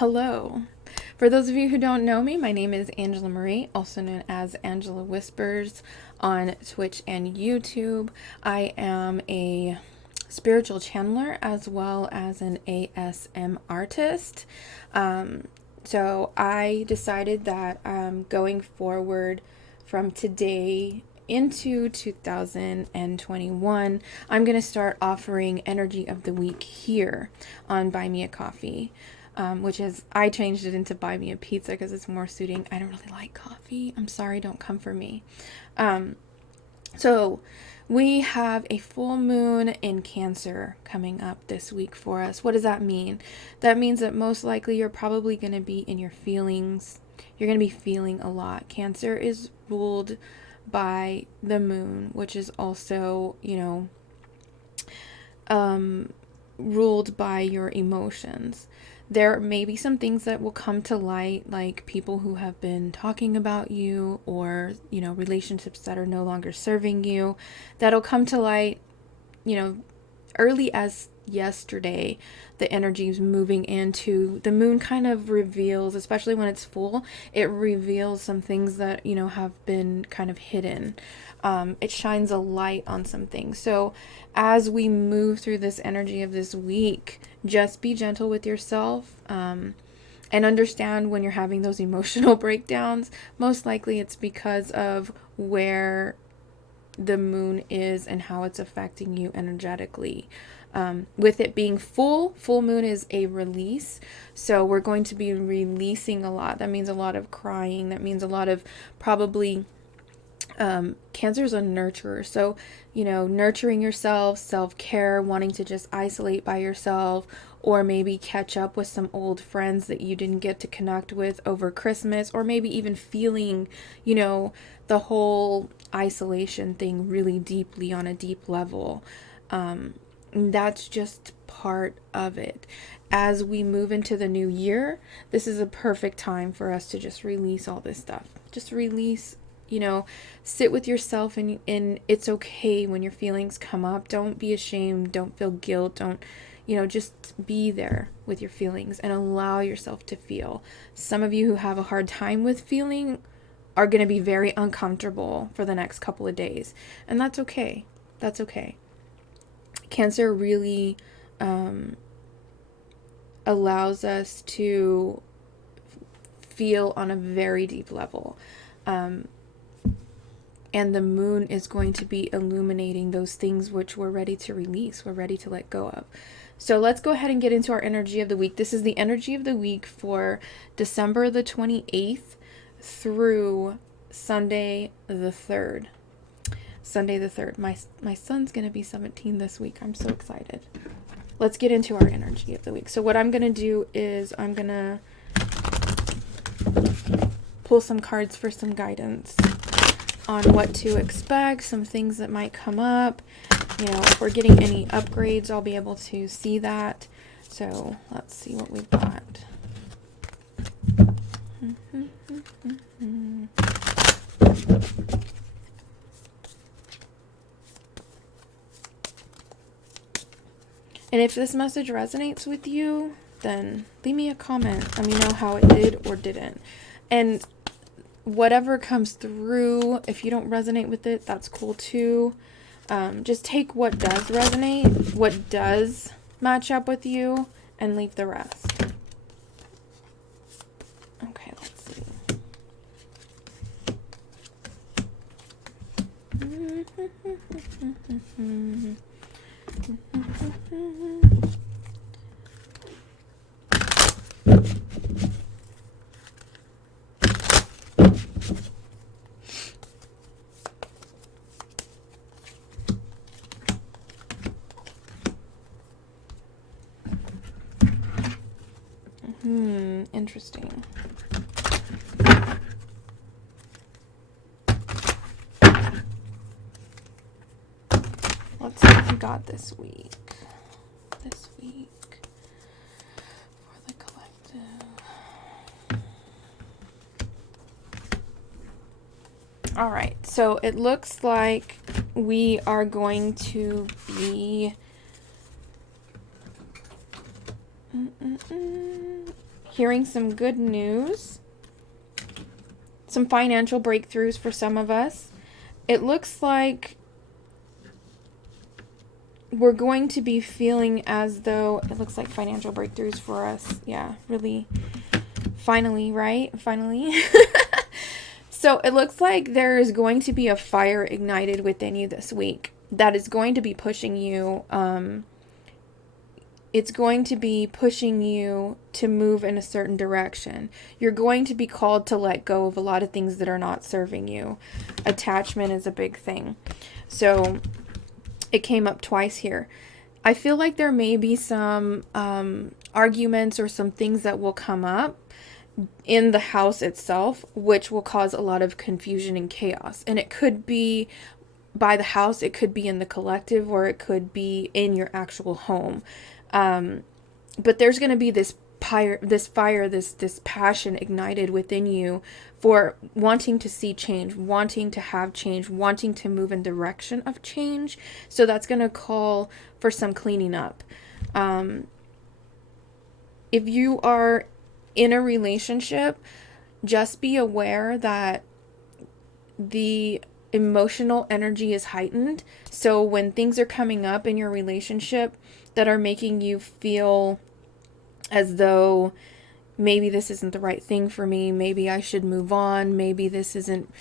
Hello. For those of you who don't know me, my name is Alchemistmarie, also known as Angela Whispers on Twitch and YouTube. I am a spiritual channeler as well as an ASM artist. So I decided that going forward from today into 2021, I'm going to start offering Energy of the Week here on Buy Me a Coffee, which is, I changed it into Buy Me a Pizza because it's more suiting. I don't really like coffee. I'm sorry, don't come for me. So we have a full moon in Cancer coming up this week for us. What does that mean? That means that most likely you're probably going to be in your feelings. You're going to be feeling a lot. Cancer is ruled by the moon, which is also, ruled by your emotions. There may be some things that will come to light, like people who have been talking about you, or, relationships that are no longer serving you. That'll come to light, early as yesterday. The energy is moving into the moon, kind of reveals, especially when it's full, it reveals some things that have been kind of hidden. It shines a light on some things. So as we move through this energy of this week, just be gentle with yourself, and understand when you're having those emotional breakdowns. Most likely it's because of where the moon is and how it's affecting you energetically. With it being full moon is a release. So we're going to be releasing a lot. That means a lot of crying. That means a lot of probably, Cancer is a nurturer. So, nurturing yourself, self-care, wanting to just isolate by yourself, or maybe catch up with some old friends that you didn't get to connect with over Christmas, or maybe even feeling, the whole isolation thing really deeply on a deep level. That's just part of it. As we move into the new year, this is a perfect time for us to just release all this stuff. Just release, sit with yourself, and it's okay when your feelings come up. Don't be ashamed. Don't feel guilt. Don't, just be there with your feelings and allow yourself to feel. Some of you who have a hard time with feeling are going to be very uncomfortable for the next couple of days. And that's okay. That's okay. Cancer really allows us to feel on a very deep level. And the moon is going to be illuminating those things which we're ready to release, we're ready to let go of. So let's go ahead and get into our energy of the week. This is the energy of the week for December the 28th through Sunday the 3rd. Sunday the 3rd. My son's going to be 17 this week. I'm so excited. Let's get into our energy of the week. So what I'm going to do is I'm going to pull some cards for some guidance on what to expect, some things that might come up. If we're getting any upgrades, I'll be able to see that. So let's see what we've got. And if this message resonates with you, then leave me a comment. Let me know how it did or didn't. And whatever comes through, if you don't resonate with it, that's cool too. Just take what does resonate, what does match up with you, and leave the rest. Okay, let's see. Interesting. Let's see what we got this week. For the collective. All right, so it looks like we are going to be hearing some good news, some financial breakthroughs for some of us. It looks like we're going to be feeling as though, it looks like financial breakthroughs for us. Yeah, really. Finally, right? Finally. So it looks like there is going to be a fire ignited within you this week that is going to be pushing you. It's going to be pushing you to move in a certain direction. You're going to be called to let go of a lot of things that are not serving you. Attachment is a big thing. So it came up twice here. I feel like there may be some arguments or some things that will come up in the house itself, which will cause a lot of confusion and chaos. And it could be by the house, it could be in the collective, or it could be in your actual home. But there's going to be this fire, this passion ignited within you for wanting to see change, wanting to have change, wanting to move in direction of change. So that's going to call for some cleaning up. If you are in a relationship, just be aware that the emotional energy is heightened. So when things are coming up in your relationship that are making you feel as though maybe this isn't the right thing for me, maybe I should move on, maybe this isn't,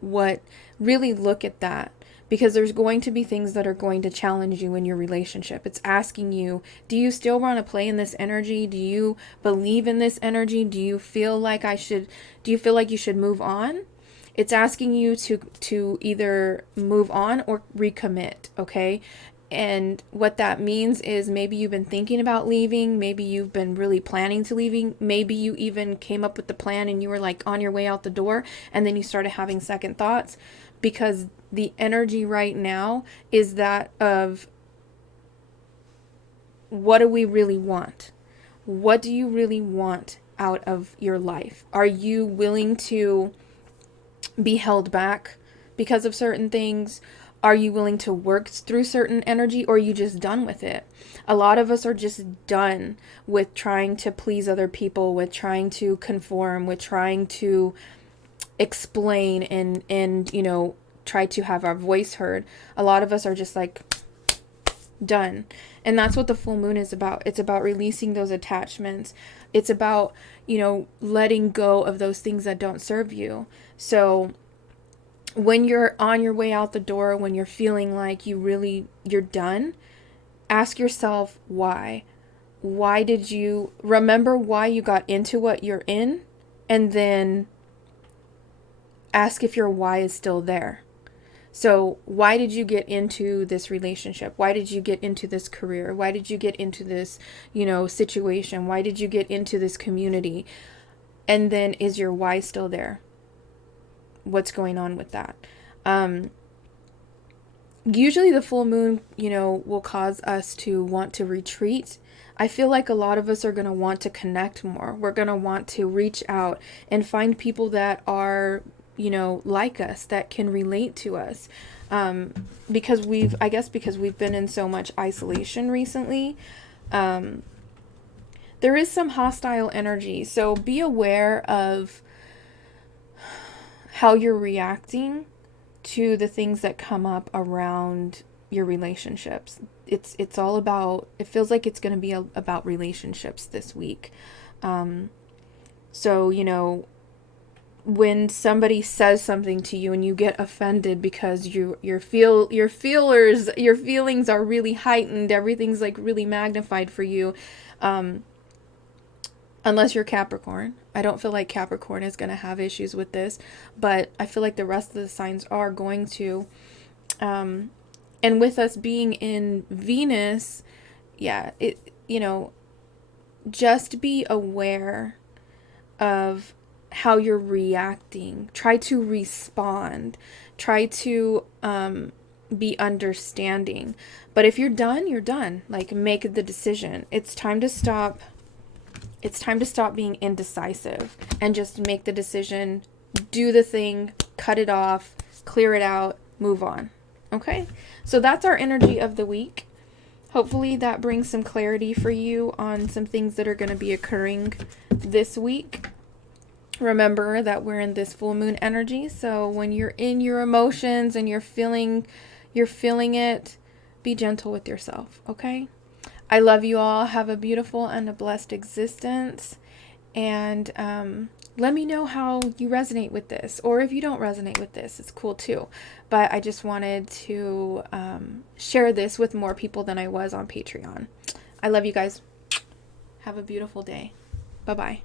what, really look at that. Because there's going to be things that are going to challenge you in your relationship. It's asking you, do you still want to play in this energy? Do you believe in this energy? Do you feel like you should move on? It's asking you to either move on or recommit, okay? And what that means is maybe you've been thinking about leaving, maybe you've been really planning to leaving, maybe you even came up with the plan and you were like on your way out the door and then you started having second thoughts, because the energy right now is that of, what do we really want? What do you really want out of your life? Are you willing to be held back because of certain things? Are you willing to work through certain energy, or are you just done with it? A lot of us are just done with trying to please other people, with trying to conform, with trying to explain and try to have our voice heard. A lot of us are just like done. And that's what the full moon is about. It's about releasing those attachments. It's about, letting go of those things that don't serve you. So when you're on your way out the door, when you're feeling like you're done, ask yourself why. Why did you remember why you got into what you're in? And then ask if your why is still there. So why did you get into this relationship? Why did you get into this career? Why did you get into this, situation? Why did you get into this community? And then is your why still there? What's going on with that? Usually the full moon, will cause us to want to retreat. I feel like a lot of us are going to want to connect more. We're going to want to reach out and find people that are like us, that can relate to us. Because we've been in so much isolation recently. There is some hostile energy. So be aware of how you're reacting to the things that come up around your relationships. It's all about, it feels like it's going to be about relationships this week. So, when somebody says something to you and you get offended because your feelings are really heightened, everything's like really magnified for you, unless you're Capricorn. I don't feel like Capricorn is going to have issues with this, but I feel like the rest of the signs are going to. And with us being in Venus, just be aware of how you're reacting. Try to respond. Try to be understanding. But if you're done, you're done. Like, make the decision. It's time to stop being indecisive and just make the decision, do the thing, cut it off, clear it out, move on. Okay? So that's our energy of the week. Hopefully that brings some clarity for you on some things that are going to be occurring this week. Remember that we're in this full moon energy, so when you're in your emotions and you're feeling it, be gentle with yourself, okay? I love you all. Have a beautiful and a blessed existence. And let me know how you resonate with this. Or if you don't resonate with this, it's cool too. But I just wanted to share this with more people than I was on Patreon. I love you guys. Have a beautiful day. Bye-bye.